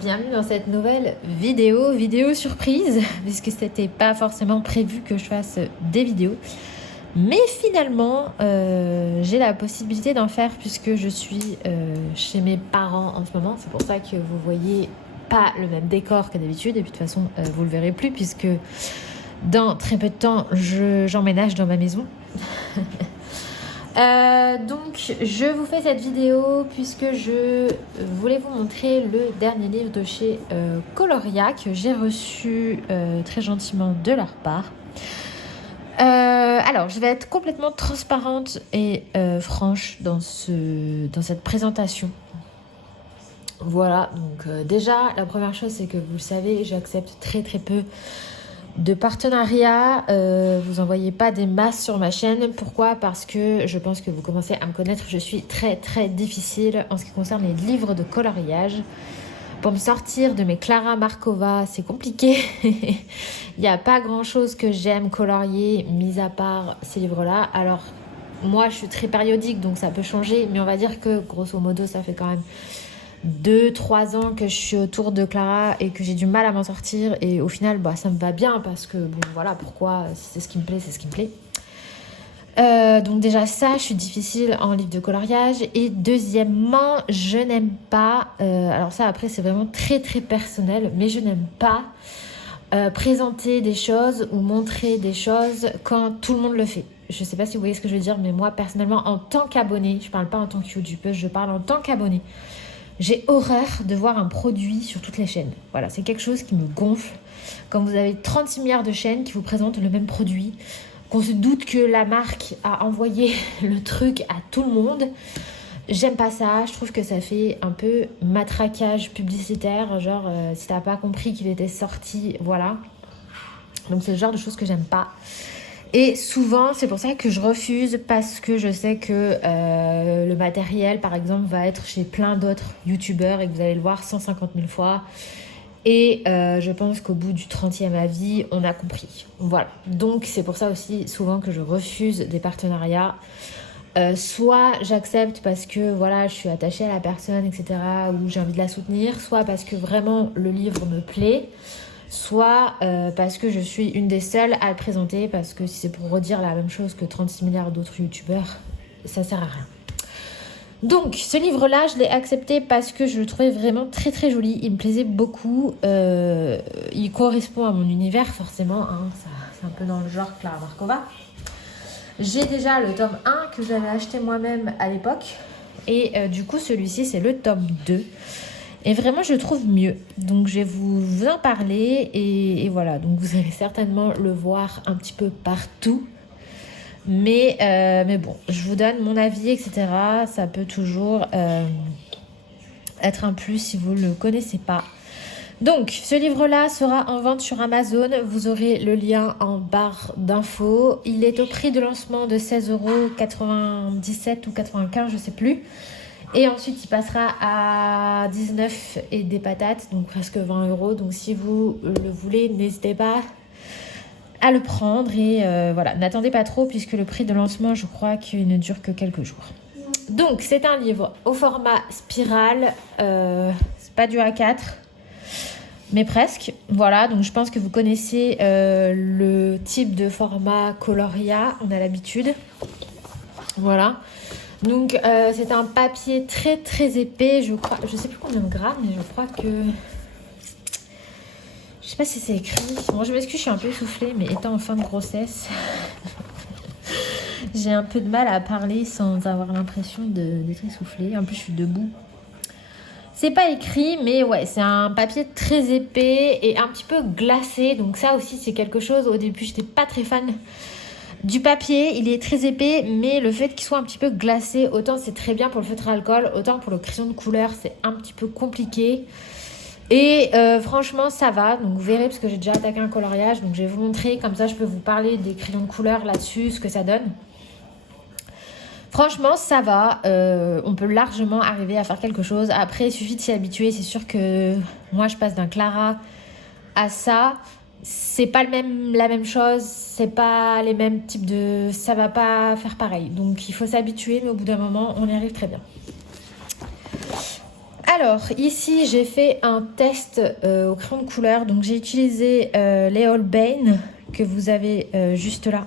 Bienvenue dans cette nouvelle vidéo surprise, puisque c'était pas forcément prévu que je fasse des vidéos. Mais finalement, j'ai la possibilité d'en faire puisque je suis chez mes parents en ce moment. C'est pour ça que vous voyez pas le même décor que d'habitude. Et puis de toute façon, vous le verrez plus puisque dans très peu de temps, j'emménage dans ma maison. Donc je vous fais cette vidéo puisque je voulais vous montrer le dernier livre de chez Coloria que j'ai reçu très gentiment de leur part. Alors je vais être complètement transparente et franche dans cette présentation. Voilà, donc déjà la première chose c'est que vous le savez, j'accepte très peu de partenariat, vous envoyez pas des masses sur ma chaîne. Pourquoi? Parce que je pense que vous commencez à me connaître. Je suis très difficile en ce qui concerne les livres de coloriage. Pour me sortir de mes Klara Markova, c'est compliqué. Il n'y a pas grand chose que j'aime colorier, mis à part ces livres-là. Alors, moi, je suis très périodique, donc ça peut changer. Mais on va dire que, grosso modo, ça fait quand même 2-3 ans que je suis autour de Klara et que j'ai du mal à m'en sortir, et au final ça me va bien parce que bon voilà pourquoi, c'est ce qui me plaît, c'est ce qui me plaît. Donc déjà ça, je suis difficile en livre de coloriage. Et deuxièmement, je n'aime pas, alors ça après c'est vraiment très personnel, mais je n'aime pas présenter des choses ou montrer des choses quand tout le monde le fait. Je sais pas si vous voyez ce que je veux dire, mais moi personnellement en tant qu'abonné, je parle pas en tant que youtubeuse, je parle en tant qu'abonné, j'ai horreur de voir un produit sur toutes les chaînes. Voilà, c'est quelque chose qui me gonfle. Quand vous avez 36 milliards de chaînes qui vous présentent le même produit, qu'on se doute que la marque a envoyé le truc à tout le monde, j'aime pas ça. Je trouve que ça fait un peu matraquage publicitaire. Genre, si t'as pas compris qu'il était sorti, voilà. Donc c'est le genre de choses que j'aime pas. Et souvent, c'est pour ça que je refuse, parce que je sais que le matériel, par exemple, va être chez plein d'autres youtubeurs et que vous allez le voir 150 000 fois. Et je pense qu'au bout du 30e avis, on a compris. Voilà. Donc, c'est pour ça aussi souvent que je refuse des partenariats. Soit j'accepte parce que voilà, je suis attachée à la personne, etc., ou j'ai envie de la soutenir, soit parce que vraiment le livre me plaît, soit parce que je suis une des seules à le présenter, parce que si c'est pour redire la même chose que 36 milliards d'autres youtubeurs, ça sert à rien. Donc ce livre-là, je l'ai accepté parce que je le trouvais vraiment très joli, il me plaisait beaucoup, il correspond à mon univers forcément, hein, c'est un peu dans le genre Klara Markova. J'ai déjà le tome 1 que j'avais acheté moi-même à l'époque, et du coup celui-ci c'est le tome 2. Et vraiment, je le trouve mieux. Donc, je vais vous en parler. Et voilà, donc vous allez certainement le voir un petit peu partout. Mais bon, je vous donne mon avis, etc. Ça peut toujours être un plus si vous ne le connaissez pas. Donc, ce livre-là sera en vente sur Amazon. Vous aurez le lien en barre d'infos. Il est au prix de lancement de 16,97 € ou 95, je ne sais plus. Et ensuite, il passera à 19 et des patates, donc presque 20 €. Donc, si vous le voulez, n'hésitez pas à le prendre. Et voilà, n'attendez pas trop puisque le prix de lancement, je crois qu'il ne dure que quelques jours. Donc, c'est un livre au format spirale. C'est pas du A4, mais presque. Voilà, donc je pense que vous connaissez le type de format Coloria. On a l'habitude. Voilà. Donc c'est un papier très épais, je crois, je sais plus combien de grammes, mais je crois que, je sais pas si c'est écrit. Bon, je m'excuse, je suis un peu essoufflée, mais étant en fin de grossesse, j'ai un peu de mal à parler sans avoir l'impression d'être essoufflée. En plus, je suis debout. C'est pas écrit, mais ouais, c'est un papier très épais et un petit peu glacé. Donc ça aussi, c'est quelque chose. Au début, j'étais pas très fan du papier, il est très épais, mais le fait qu'il soit un petit peu glacé, autant c'est très bien pour le feutre à alcool, autant pour le crayon de couleur, c'est un petit peu compliqué. Et franchement, ça va. Donc vous verrez, parce que j'ai déjà attaqué un coloriage, donc je vais vous montrer, comme ça je peux vous parler des crayons de couleur là-dessus, ce que ça donne. Franchement, ça va. On peut largement arriver à faire quelque chose. Après, il suffit de s'y habituer. C'est sûr que moi, je passe d'un Klara à ça. C'est pas la même chose, c'est pas les mêmes types de... Ça va pas faire pareil. Donc il faut s'habituer, mais au bout d'un moment, on y arrive très bien. Alors, ici, j'ai fait un test au crayon de couleur. Donc, j'ai utilisé les Holbein que vous avez juste là.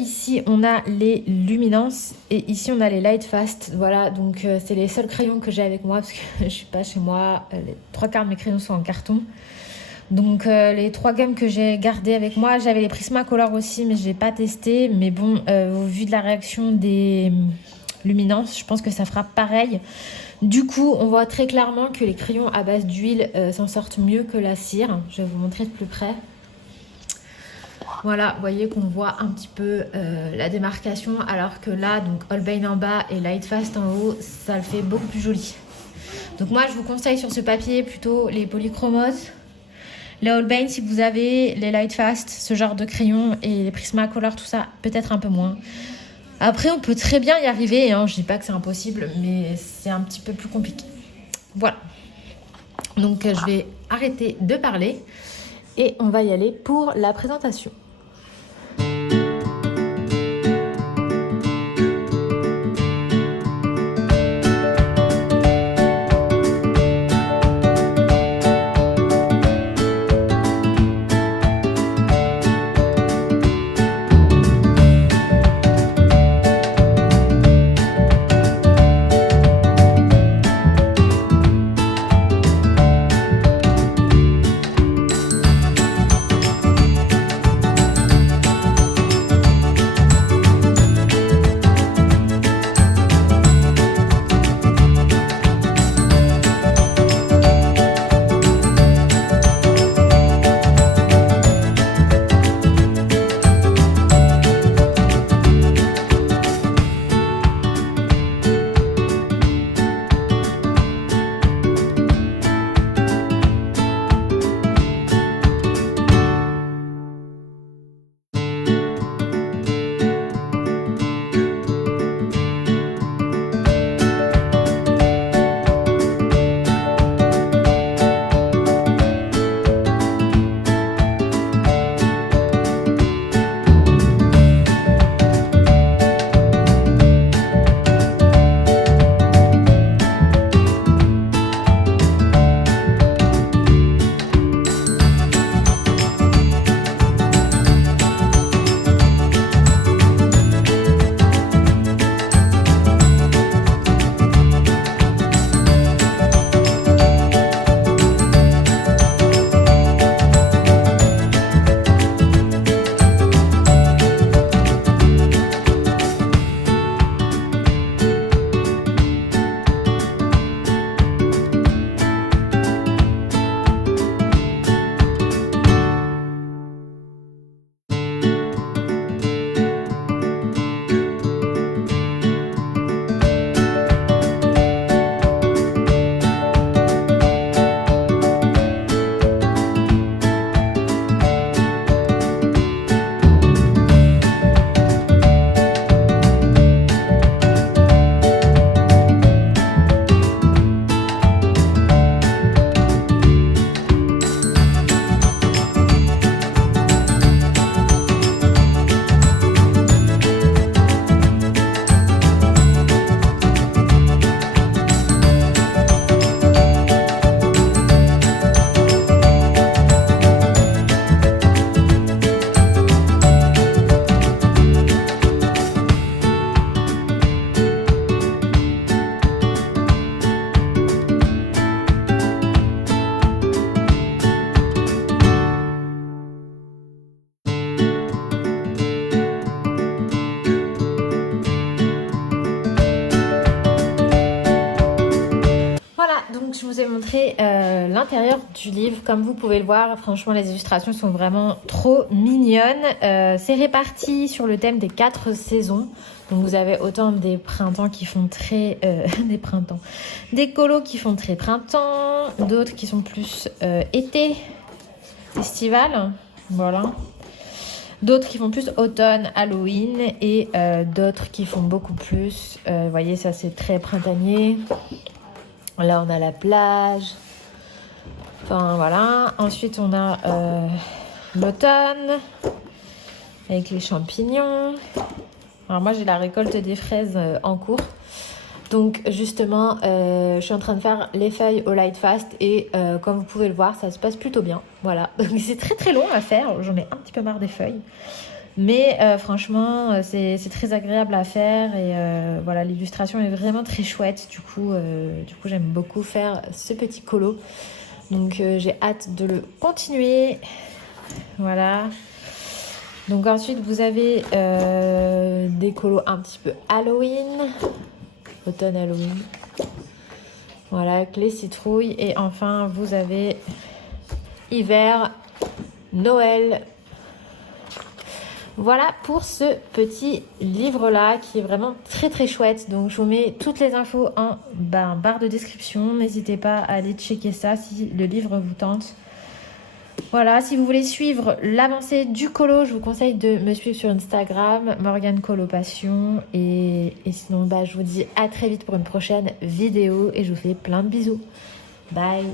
Ici, on a les Luminance et ici, on a les Lightfast. Voilà, donc c'est les seuls crayons que j'ai avec moi parce que je suis pas chez moi. Les 3/4 de mes crayons sont en carton. Donc, les 3 gammes que j'ai gardées avec moi, j'avais les Prismacolor aussi, mais je n'ai pas testé. Mais bon, au vu de la réaction des Luminance, je pense que ça fera pareil. Du coup, on voit très clairement que les crayons à base d'huile s'en sortent mieux que la cire. Je vais vous montrer de plus près. Voilà, vous voyez qu'on voit un petit peu la démarcation, alors que là, donc Holbein en bas et Lightfast en haut, ça le fait beaucoup plus joli. Donc moi, je vous conseille sur ce papier plutôt les Polychromos, les Holbein si vous avez, les Lightfast, ce genre de crayon, et les Prismacolor, tout ça, peut-être un peu moins. Après, on peut très bien y arriver, hein. Je dis pas que c'est impossible, mais c'est un petit peu plus compliqué. Voilà. Donc, je vais arrêter de parler et on va y aller pour la présentation. Donc je vous ai montré l'intérieur du livre. Comme vous pouvez le voir, franchement les illustrations sont vraiment trop mignonnes. C'est réparti sur le thème des 4 saisons. Donc vous avez autant des printemps qui font très... des colos qui font très printemps, d'autres qui sont plus été, estival, voilà. D'autres qui font plus automne, Halloween et d'autres qui font beaucoup plus, vous voyez ça c'est très printanier. Là on a la plage, enfin voilà. Ensuite on a l'automne avec les champignons. Alors moi j'ai la récolte des fraises en cours. Donc justement, je suis en train de faire les feuilles au Light Fast et comme vous pouvez le voir, ça se passe plutôt bien. Voilà, donc c'est très très long à faire, j'en ai un petit peu marre des feuilles. Mais franchement, c'est très agréable à faire et voilà, l'illustration est vraiment très chouette. Du coup, j'aime beaucoup faire ce petit colo. Donc j'ai hâte de le continuer. Voilà. Donc ensuite, vous avez des colos un petit peu Halloween. Automne Halloween. Voilà, avec les citrouilles. Et enfin, vous avez hiver, Noël. Voilà pour ce petit livre-là qui est vraiment très très chouette. Donc je vous mets toutes les infos en barre de description. N'hésitez pas à aller checker ça si le livre vous tente. Voilà, si vous voulez suivre l'avancée du colo, je vous conseille de me suivre sur Instagram, Morgane Colo Passion. Et sinon, je vous dis à très vite pour une prochaine vidéo et je vous fais plein de bisous. Bye!